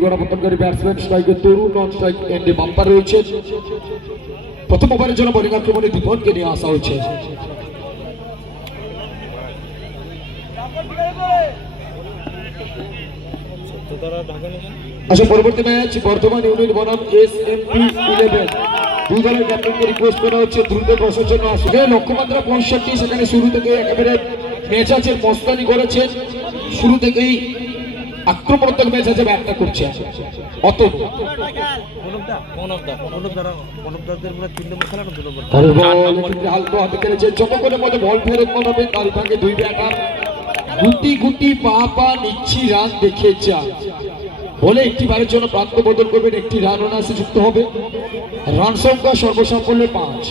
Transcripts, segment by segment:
গণপতনকারী batsman স্ট্রাইকে তরুণ নন strike এন্ডে bumper রয়েছে। প্রথম ওভারের জন্য বোলিং আক্রমণে দীপনকে নিয়ে আসা হয়েছে। আচ্ছা, পরবর্তী ম্যাচ বর্ধমান ইউনিট বনাম SMP 11। দুই দলের ক্যাপ্টেনকে রিকোয়েস্ট করা হচ্ছে দ্রুত টসের জন্য আসবে। লক্ষ্যমাত্রা 65, সেখানে শুরু থেকে একেবারে মেজাজের মস্তানি করেছেন। শুরু থেকেই আক্রমণাত্মক মেজাজে ব্যাটটা করছে অত হাতে খেলেছে। যতক্ষণের মধ্যে বল ফেরত পাঠাবে তার ভাগে দুই ব্যাটার গুটি গুটি পা নিচ্ছি রান দেখে যা বলে একটি বারের জন্য প্রান্ত বদল করবেন। একটি রান ওনাসে যুক্ত হবে। রান সংখ্যা সর্বসাফল্যে 5।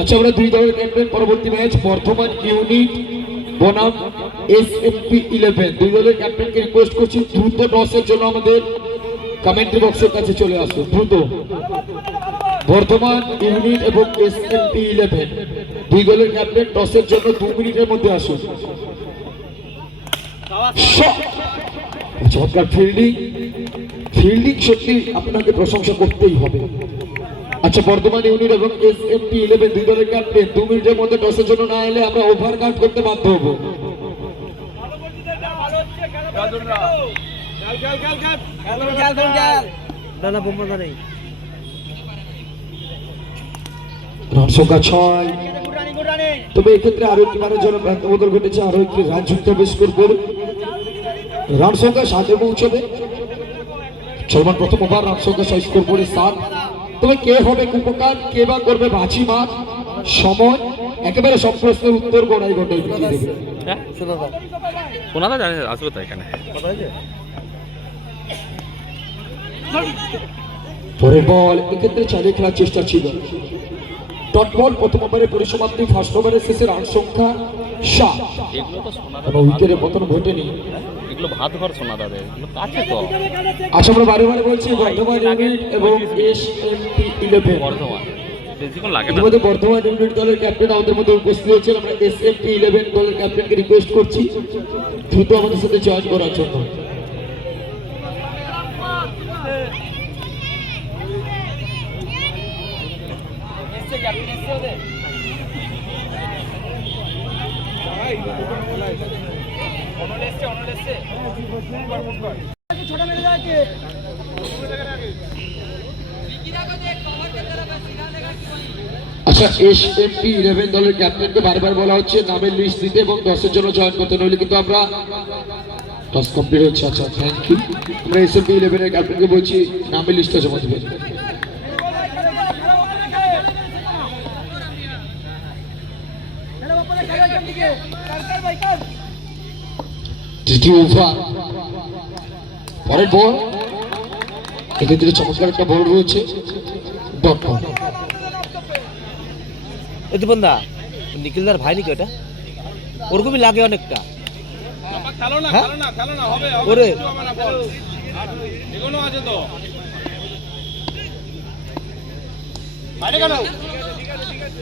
আচ্ছা, আমরা দুই দলের ক্যাপ্টেন। পরবর্তী ম্যাচ বর্ধমান ইউনিট বনাম SMP 11। দুই দলের ক্যাপ্টেনকে রিকোয়েস্ট করছি দ্রুত টসের জন্য আমাদের কমেন্ট্রি বক্সের কাছে চলে আসুন দ্রুত। বর্ধমান ইউনিট এবং SMP 11 দুই দলের ক্যাপ্টেন টসের জন্য 2 মিনিটের মধ্যে আসুন। চমৎকার ফিল্ডিং সত্যি আপনাকে প্রশংসা করতেই হবে। আচ্ছা, বর্ধমান ইউনিট এবং SMP 11 দুই দলের ক্যাপ্টেন 2 মিনিটের মধ্যে টসের জন্য না এলে আমরা ওভার কাট করতে বাধ্য হব। রান সংখ্যা 6। তবে এক্ষেত্রে আরো একটি মানের জন্য প্রান্ত বদল ঘটেছে। আরো একটি রান যুক্ত হবে স্কোর করে। রান সংখ্যা 7-এ পৌঁছবে। চলমান প্রথম ওভার রান সংখ্যা 6 স্কোর করে 7। তবে কে হবে কুপকার, কে বা করবে বাজি মার, সময় একেবারে সব প্রশ্নের উত্তর গোড়ায় গোটাই বুঝিয়ে দেবে। পরের বল এক্ষেত্রে চালিয়ে খেলার চেষ্টা ছিল। ডট বল প্রথম ওভারের পরিসমাপ্তি। ফার্স্ট ওভারের শেষে রান সংখ্যা 7। কোনো উইকেটের পতন ঘটেনি। আচ্ছা, আমরা বারে বারে বলছি বর্ধমান ইউনিট এবং SMP 11। বর্ধমান ইউনিট দলের ক্যাপ্টেন আমাদের মধ্যে উপস্থিত হয়েছেন। আমরা SMP 11 দলের ক্যাপ্টেনকে রিকোয়েস্ট করছি দ্রুত আমাদের সাথে জয়েন করার জন্য। আচ্ছা, SMP 11 দলের ক্যাপ্টেনকে বারবার বলা হচ্ছে নামের লিস্ট দিতে এবং 10-এর জন্য জয়েন করতে, নইলে কিন্তু আমরা টস কমপ্লিট হচ্ছে। আচ্ছা, থ্যাংক ইউ। আমরা SMP 11 এর ক্যাপ্টেনকে বলছি নামের লিস্টটা জমা দেবেন। তৃতীয় ওভার পরের বল এক্ষেত্রে চমৎকার একটা বল রয়েছে। Dot ball. দীপনদা নিখিলদার ভাই নাকি ওটা? ওরকমই লাগে অনেকটা।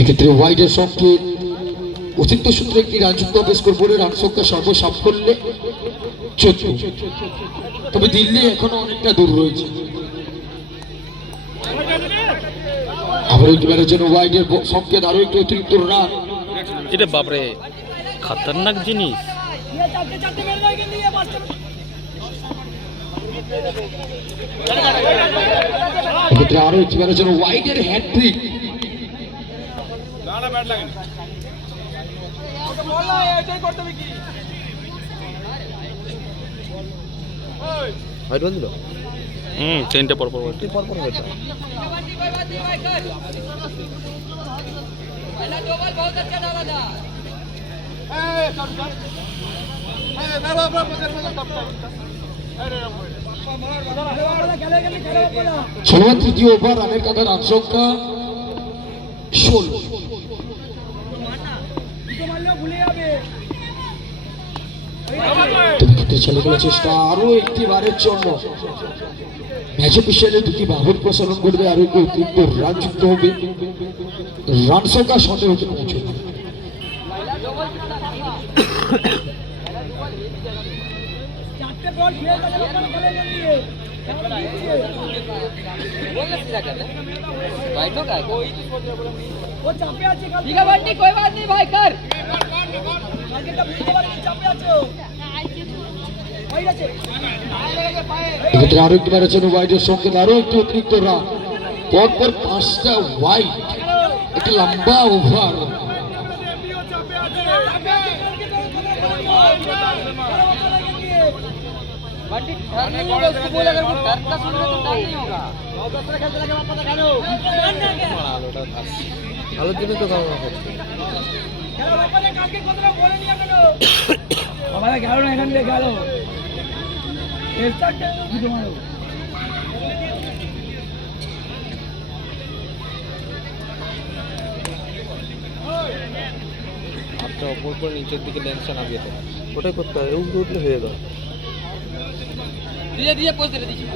এক্ষেত্রে ওয়াইডের সংকেত। অতিরিক্ত সূত্রে একটি রান যুক্ত হবে স্কোর বোর্ডে। রান সংখ্যা সর্বসাফল্যে 14। তবে দিল্লি এখনো অনেকটা দূর রয়েছে। আবার এইবারের জন্য ওয়াইডের সংকেত। আরো একটু অতিরিক্ত রান। এটা বাপরে খতরনাক জিনিস। এক্ষেত্রে আরো একবারের জন্য ওয়াইডের হ্যাট্রিক। চেনটা পর পর হয়েছে। চলমান তৃতীয় ওভার। রানের কাঁধা রান সংখ্যা 16। চলে গেল চেষ্টা আরো একটি বারের জন্য। ম্যাচে পিছনে দুটি বাহুর প্রসারণ করবে। আরো একটি অতিরিক্ত রান যুক্ত হবে। রান সংখ্যা 17-তে পৌঁছবে। ठीक है बंटी कोई बात नहीं भाई कर এক্ষেত্রে আরো একটি মারেছেন ওয়াইডের সঙ্গে আরো একটি অতিরিক্ত রান, পরপর 5টা ওয়াইড, একটি লম্বা ওভার। बंटी ठरने को उसको बोल अगर वो डर का सुन रहे तो डर नहीं होगा दूसरा खेलते लगे वापस खेलो ভালোর জন্য তো কাম করছে। খেলো বাবা কালকে কথা বলে নিয়ে গেল বাবা গেল না এখান থেকে গেল স্টার্ট ভিডিও মারো আচ্ছা ওপর করে নিচের দিকে লেন্সটা নামিয়ে দেয়, ওটাই করতে হবে, উঠলে হয়ে গেল। धीरे धीरे पोस्ट दे दीजिए